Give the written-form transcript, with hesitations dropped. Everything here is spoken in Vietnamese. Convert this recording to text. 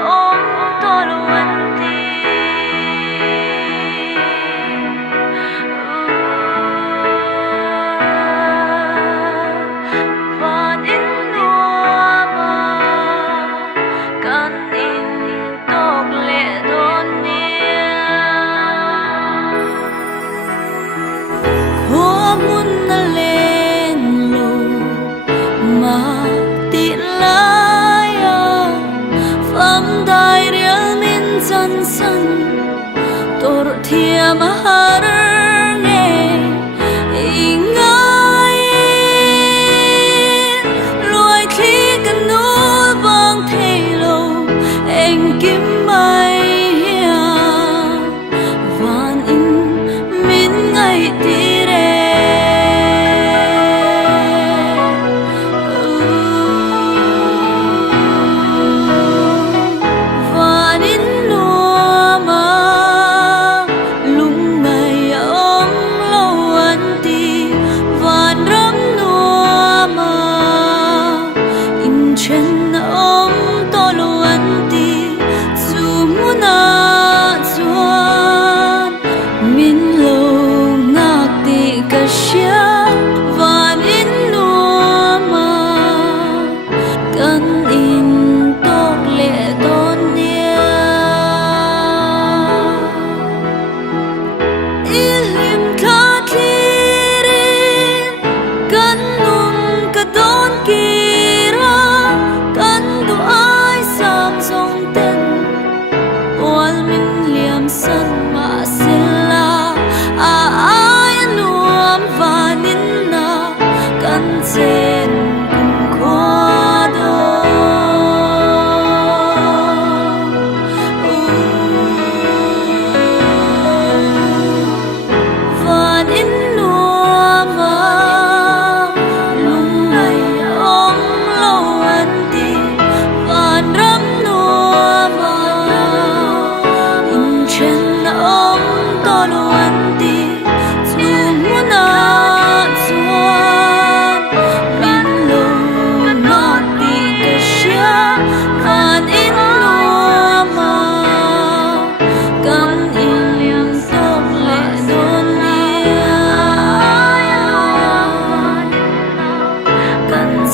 ôm tôi luôn đi và đến mùa mà cần in tóc lệ đón nia hoa muốn na lên lù mà tị lai pham đai riêng min chân sân tor thia mahar nghe ingai loi khi cần nô bang thay lâu anh kim mai van in min ngay ti re van in nua mà lung mây ôm lâu anh ti van ram nua mà in chân ôm to lâu anh ti dù muốn chuan min lâu ngạc ti cả xia van in nua mà cần in tóc lệ đón nia ilim khát lirin cần nung cả đón kira cần du ai sam song ten wal min liam san ma sila ai nuam vanin na kan chen kum khoa do van in nuam mà lung ngày ôm lâu anh đi van ram nuam mà in chân ôm to lâu anh đi dù muốn chuan min lâu ngọt đi cả xia van in nuam mà cần in tóc lệ đón nia cần